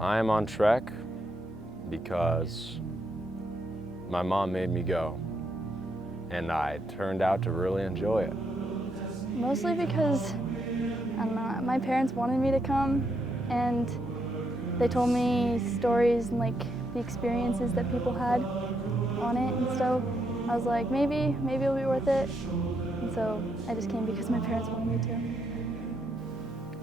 I am on trek because my mom made me go, and I turned out to really enjoy it. Mostly because, I don't know, my parents wanted me to come, and they told me stories and like the experiences that people had on it, and so I was like, maybe it'll be worth it. And so I just came because my parents wanted me to.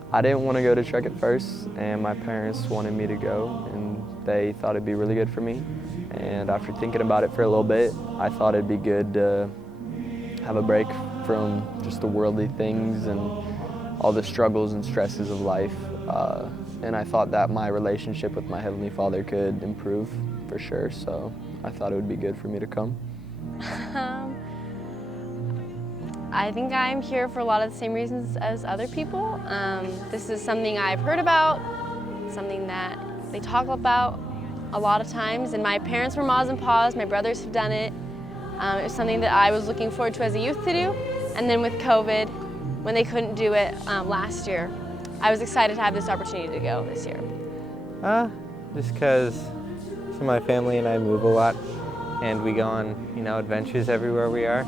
I didn't want to go to Trek at first, and my parents wanted me to go, and they thought it'd be really good for me. And after thinking about it for a little bit, I thought it'd be good to have a break from just the worldly things and all the struggles and stresses of life. And I thought that my relationship with my Heavenly Father could improve for sure, so I thought it would be good for me to come. I think I'm here for a lot of the same reasons as other people. This is something I've heard about, something that they talk about a lot of times, and my parents were Ma's and Pa's, my brothers have done it. It was something that I was looking forward to as a youth to do, and then with COVID, when they couldn't do it last year, I was excited to have this opportunity to go this year. Just because my family and I move a lot, and we go on, adventures everywhere we are.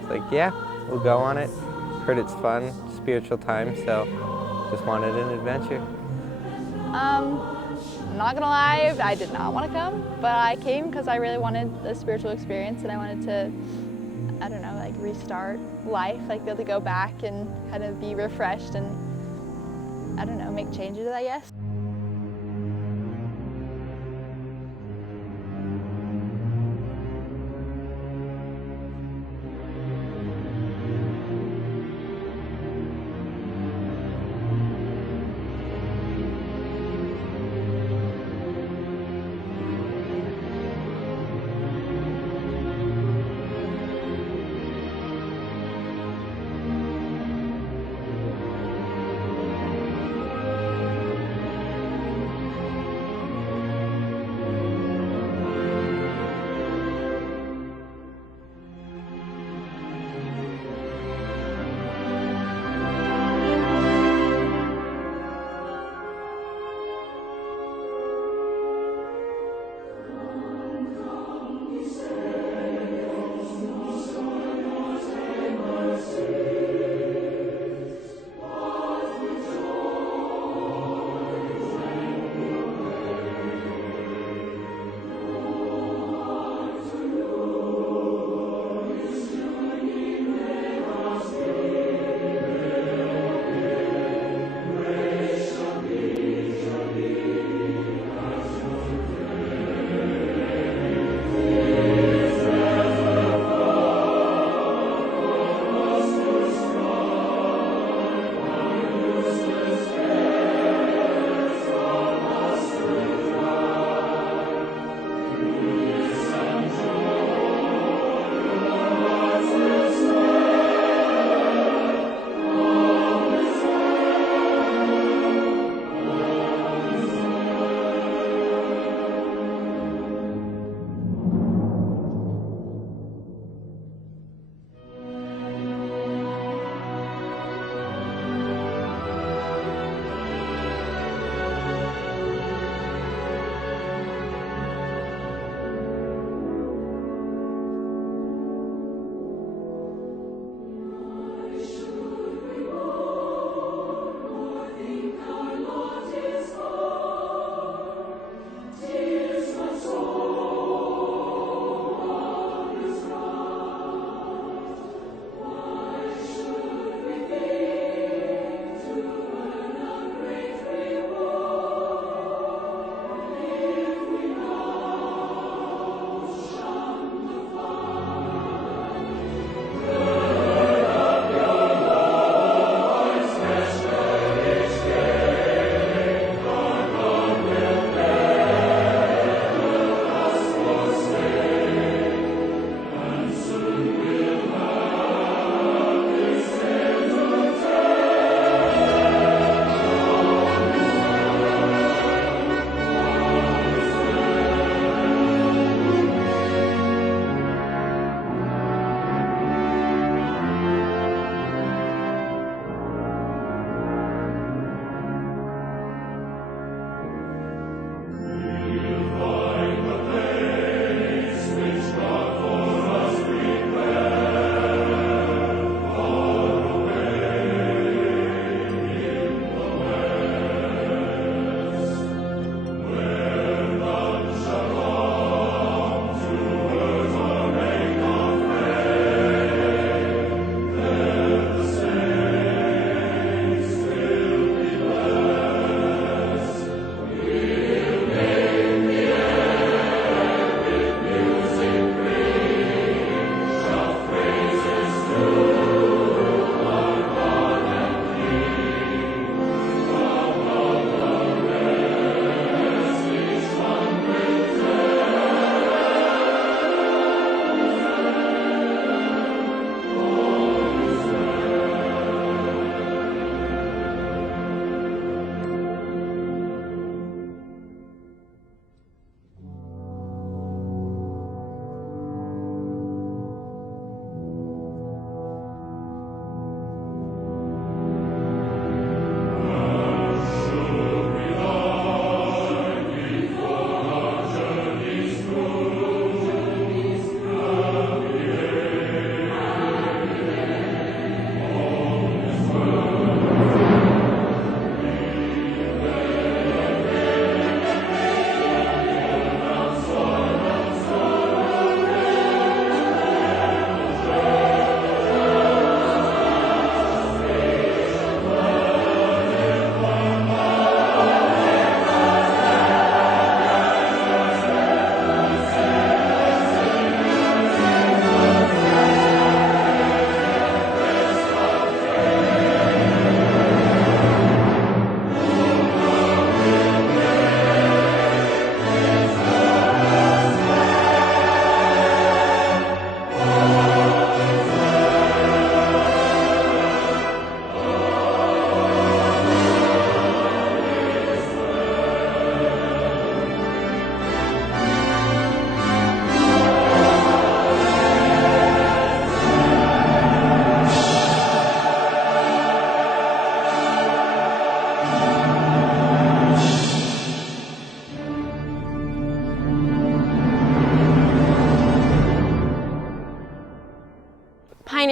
It's like, yeah, we'll go on it. Heard it's fun, spiritual time, so just wanted an adventure. Not gonna lie, I did not want to come, but I came because I really wanted the spiritual experience, and I wanted to, I don't know, like restart life, like be able to go back and kind of be refreshed and, I don't know, make changes, I guess.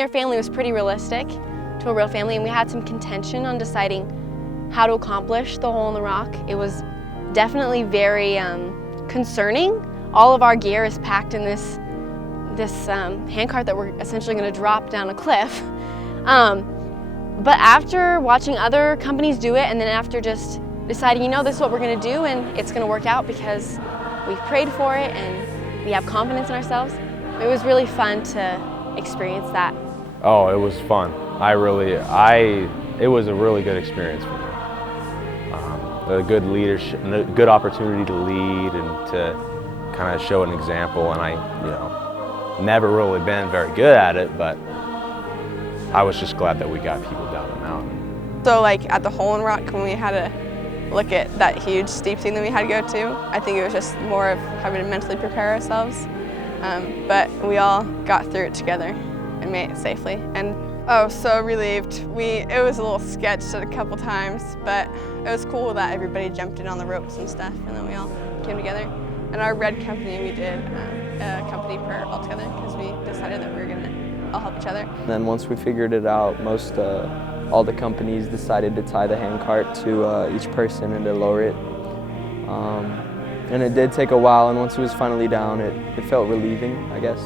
their family was pretty realistic to a real family, and we had some contention on deciding how to accomplish the hole in the rock. It was definitely very concerning. All of our gear is packed in this handcart that we're essentially going to drop down a cliff. But after watching other companies do it, and then after just deciding, you know, this is what we're going to do and it's going to work out because we've prayed for it and we have confidence in ourselves, it was really fun to experience that. Oh, it was fun. It was a really good experience for me. A good leadership, a good opportunity to lead and to kind of show an example. And I, never really been very good at it, but I was just glad that we got people down the mountain. So like at the hole in rock, when we had to look at that huge steep thing that we had to go to, I think it was just more of having to mentally prepare ourselves. But we all got through it together and made it safely. And oh, so relieved. It was a little sketched a couple times, but it was cool that everybody jumped in on the ropes and stuff, and then we all came together. And our red company, we did a company prayer all together because we decided that we were gonna all help each other. And then once we figured it out, all the companies decided to tie the handcart to each person and to lower it. And it did take a while, and once it was finally down, it felt relieving, I guess.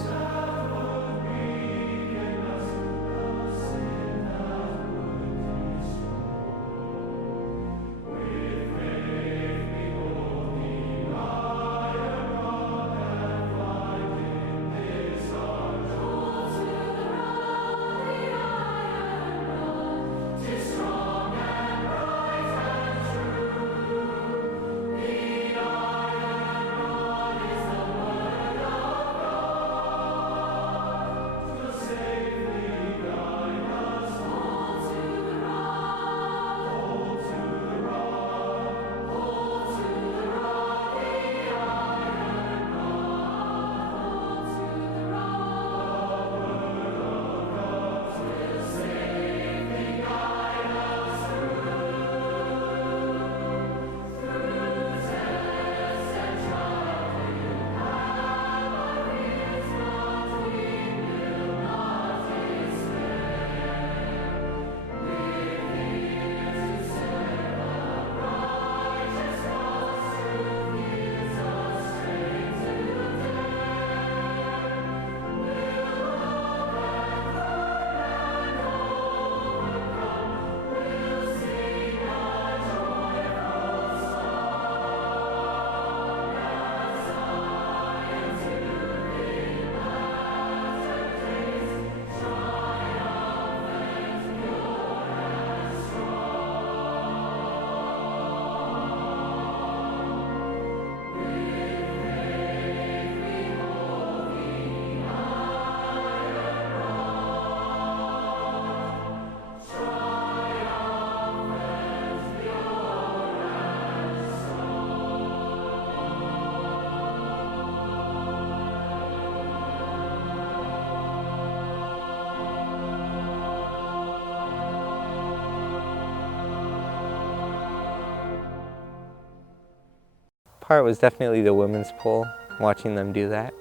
Part was definitely the women's pole, watching them do that.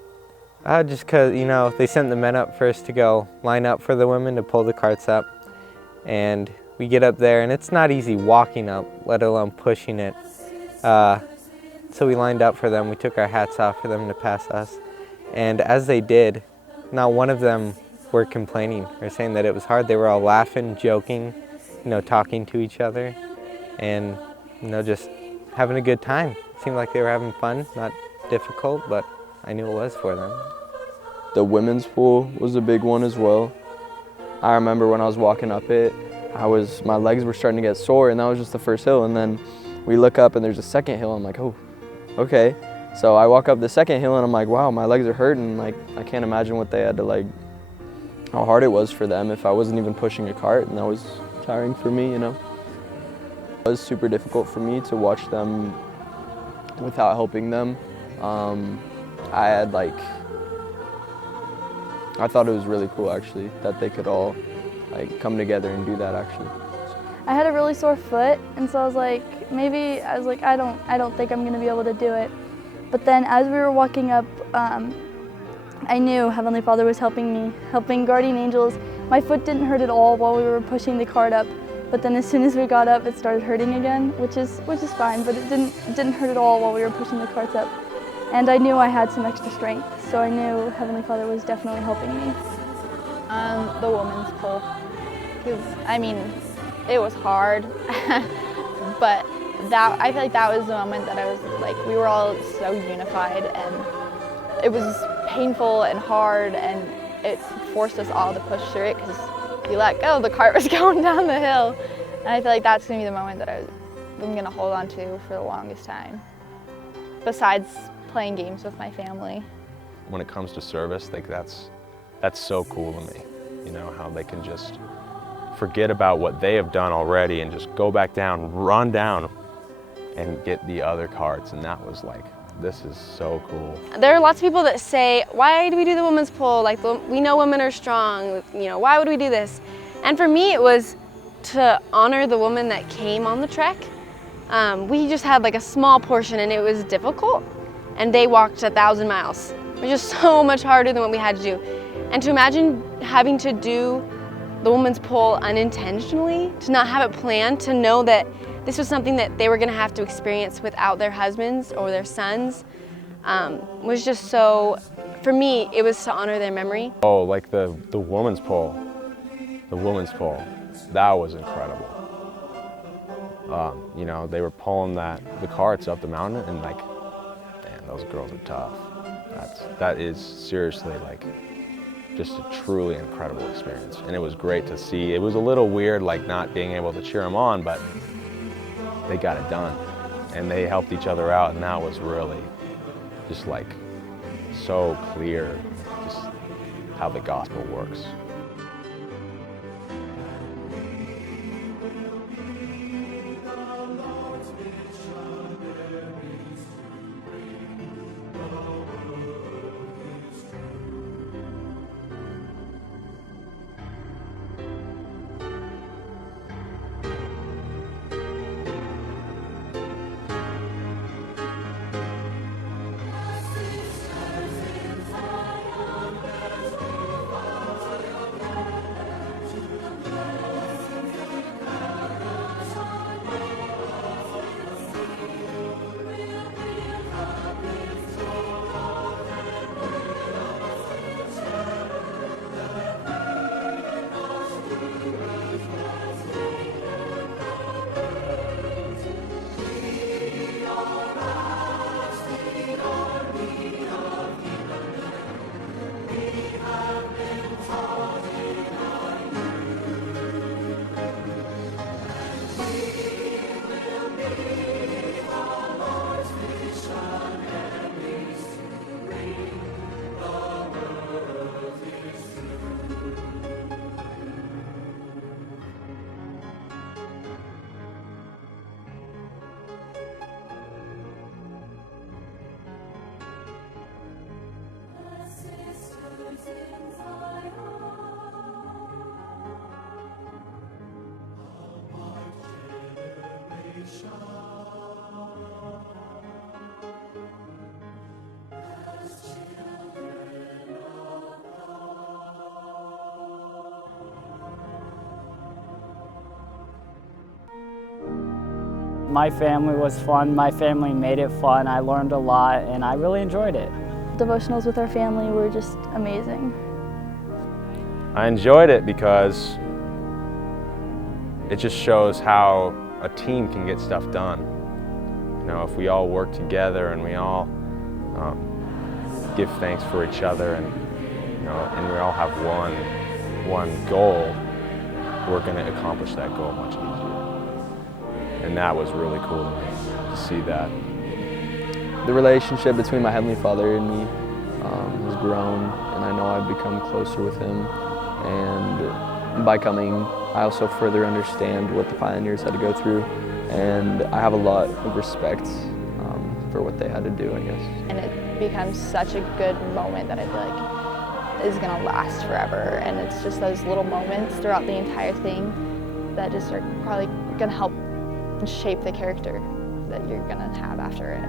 Just because, they sent the men up first to go line up for the women to pull the carts up. And we get up there, and it's not easy walking up, let alone pushing it. So we lined up for them. We took our hats off for them to pass us. And as they did, not one of them were complaining or saying that it was hard. They were all laughing, joking, talking to each other, and, just having a good time. It seemed like they were having fun, not difficult, but I knew it was for them. The women's pool was a big one as well. I remember when I was walking up it, my legs were starting to get sore, and that was just the first hill. And then we look up and there's a second hill. I'm like, oh, okay. So I walk up the second hill and I'm like, wow, my legs are hurting. Like, I can't imagine what they had to how hard it was for them if I wasn't even pushing a cart, and that was tiring for me, It was super difficult for me to watch them without helping them. I thought it was really cool actually that they could all come together and do that actually. I had a really sore foot, and so I was like, I don't think I'm gonna be able to do it. But then as we were walking up, I knew Heavenly Father was helping me, helping guardian angels My foot didn't hurt at all while we were pushing the cart up, but then as soon as we got up, it started hurting again, which is fine, but it didn't hurt at all while we were pushing the carts up. And I knew I had some extra strength, so I knew Heavenly Father was definitely helping me. The women's pole, because I mean, it was hard, but I feel like that was the moment that I was like, we were all so unified, and it was painful and hard, and it forced us all to push through it, because if you let go, the cart was going down the hill. And I feel like that's going to be the moment that I'm going to hold on to for the longest time, besides playing games with my family. When it comes to service, like that's so cool to me, you know, how they can just forget about what they have done already and just go back down, run down, and get the other carts. And that was like, this is so cool. There are lots of people that say, why do we do the women's pole? Like, we know women are strong, you know, why would we do this? And for me, it was to honor the women that came on the trek. We just had like a small portion, and it was difficult, and they walked 1,000 miles, which is so much harder than what we had to do. And to imagine having to do the women's pole unintentionally, to not have it planned, to know that this was something that they were going to have to experience without their husbands or their sons, was just so, for me, it was to honor their memory. Oh, like the women's pole. The women's pole. That was incredible. You know, they were pulling the carts up the mountain, and like, man, those girls are tough. That is seriously like just a truly incredible experience. And it was great to see. It was a little weird, like not being able to cheer them on, but they got it done. And they helped each other out, and that was really just like so clear, just how the gospel works. My family was fun. My family made it fun. I learned a lot, and I really enjoyed it. Devotionals with our family were just amazing. I enjoyed it because it just shows how a team can get stuff done. You know, if we all work together and we all give thanks for each other, and you know, and we all have one goal, we're going to accomplish that goal much easier. And that was really cool to me, to see that. The relationship between my Heavenly Father and me has grown, and I know I've become closer with Him. And by coming, I also further understand what the pioneers had to go through, and I have a lot of respect for what they had to do, I guess. And it becomes such a good moment that I feel like is going to last forever. And it's just those little moments throughout the entire thing that just are probably going to help shape the character that you're going to have after it.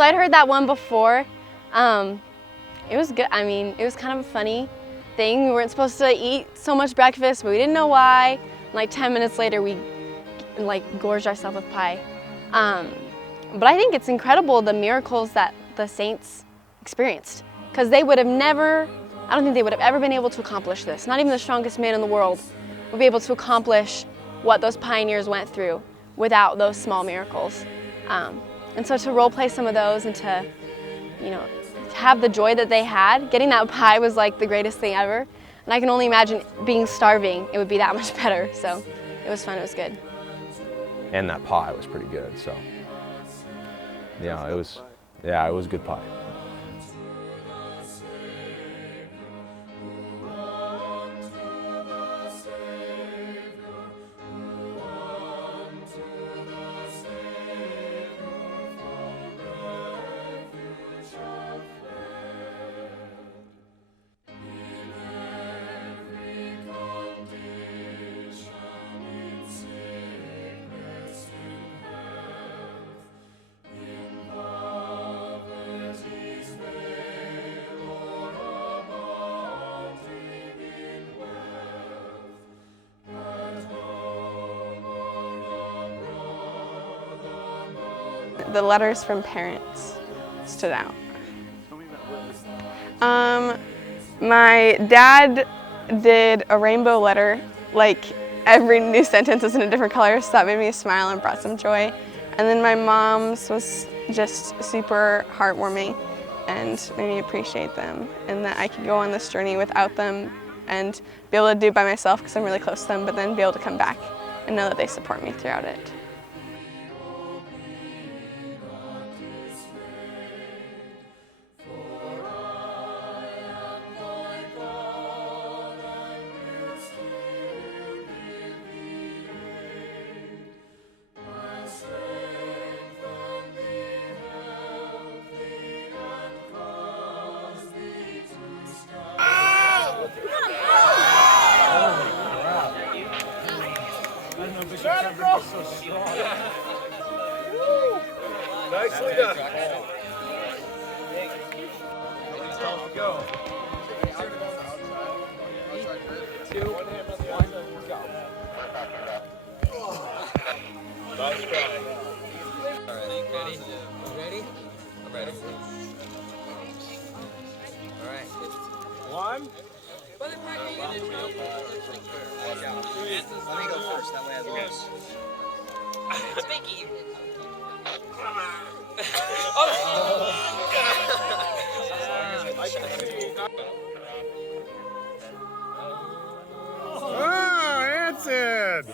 So I'd heard that one before. It was good. I mean, it was kind of a funny thing. We weren't supposed to eat so much breakfast, but we didn't know why. Like 10 minutes later, we like gorged ourselves with pie. But I think it's incredible the miracles that the saints experienced, because they would have never, I don't think they would have ever been able to accomplish this. Not even the strongest man in the world would be able to accomplish what those pioneers went through without those small miracles. And so to role play some of those and to, you know, to have the joy that they had, getting that pie was like the greatest thing ever. And I can only imagine being starving, it would be that much better. So it was fun, it was good. And that pie was pretty good, so. Yeah, it was good pie. The letters from parents stood out. My dad did a rainbow letter, like every new sentence was in a different color, so that made me smile and brought some joy. And then my mom's was just super heartwarming and made me appreciate them, and that I could go on this journey without them and be able to do it by myself because I'm really close to them, but then be able to come back and know that they support me throughout it. Nicely done. Go. 2, 1, go. Nice try. All right, ready? Ready? I'm ready. All right. 1. Let me go first, that way I lose. Spiky. Answered.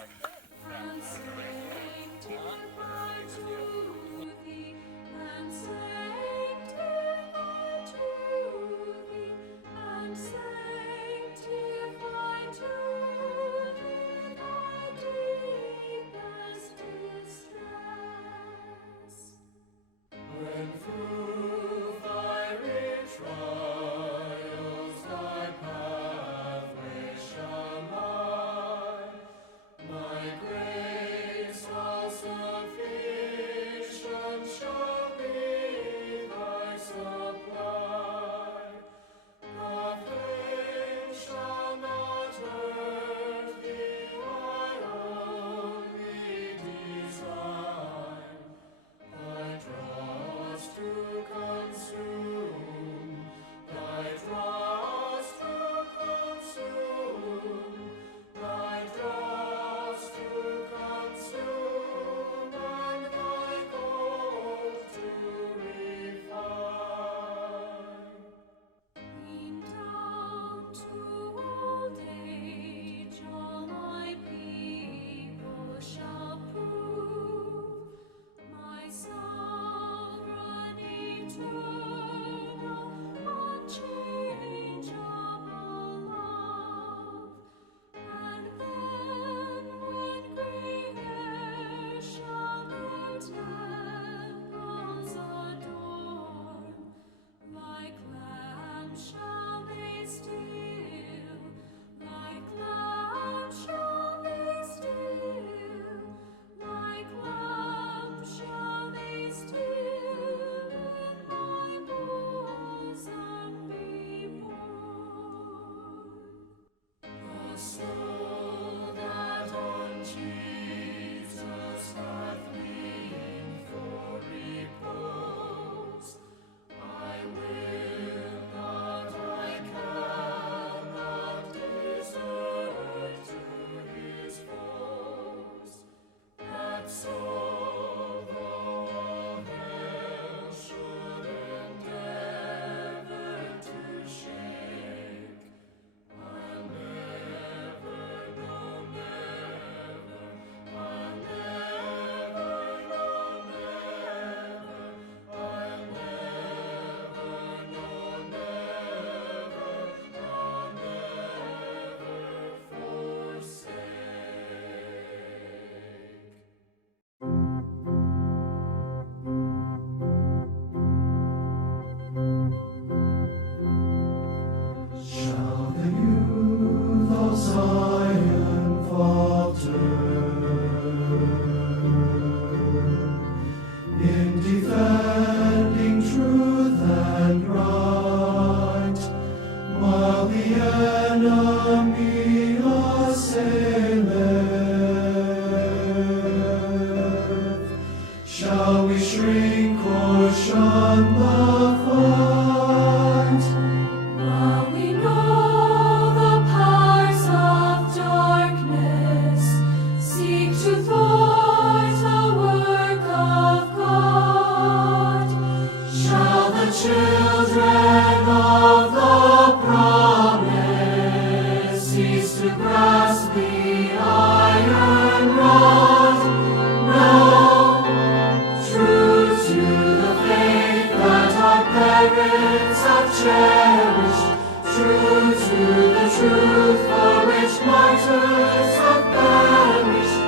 cherished, true to the truth for which martyrs have perished.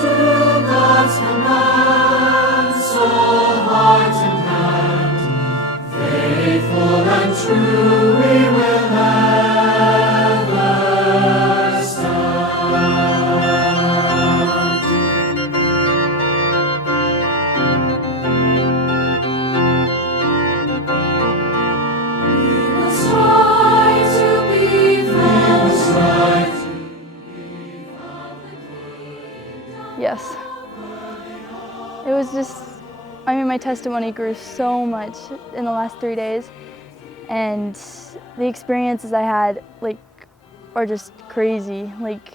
To God's command, soul, heart, and hand, faithful and true we will ever stand. We will strive to be found. Yes. It was just, I mean, my testimony grew so much in the last 3 days, and the experiences I had, like, are just crazy. Like,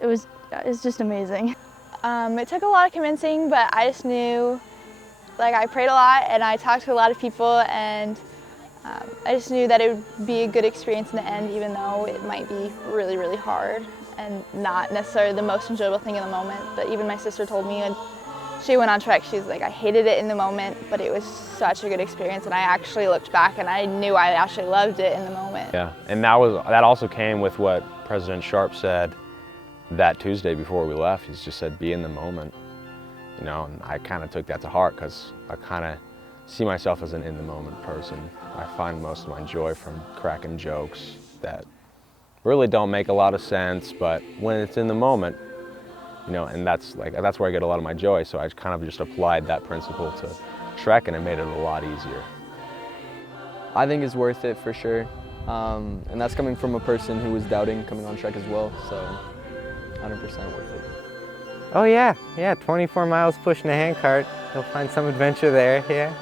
it's just amazing. It took a lot of convincing, but I just knew, like, I prayed a lot and I talked to a lot of people, and I just knew that it would be a good experience in the end, even though it might be really, really hard and not necessarily the most enjoyable thing in the moment. But even my sister told me when she went on trek, she was like, I hated it in the moment, but it was such a good experience, and I actually looked back and I knew I actually loved it in the moment. Yeah, and that also came with what President Sharp said that Tuesday before we left. He just said, be in the moment, you know, and I kind of took that to heart because I kind of see myself as an in-the-moment person. I find most of my joy from cracking jokes that really don't make a lot of sense, but when it's in the moment, you know, and that's where I get a lot of my joy. So I kind of just applied that principle to Trek, and it made it a lot easier. I think it's worth it for sure, and that's coming from a person who was doubting coming on Trek as well, so 100% worth it. Oh yeah, 24 miles pushing a handcart. You'll find some adventure there, yeah.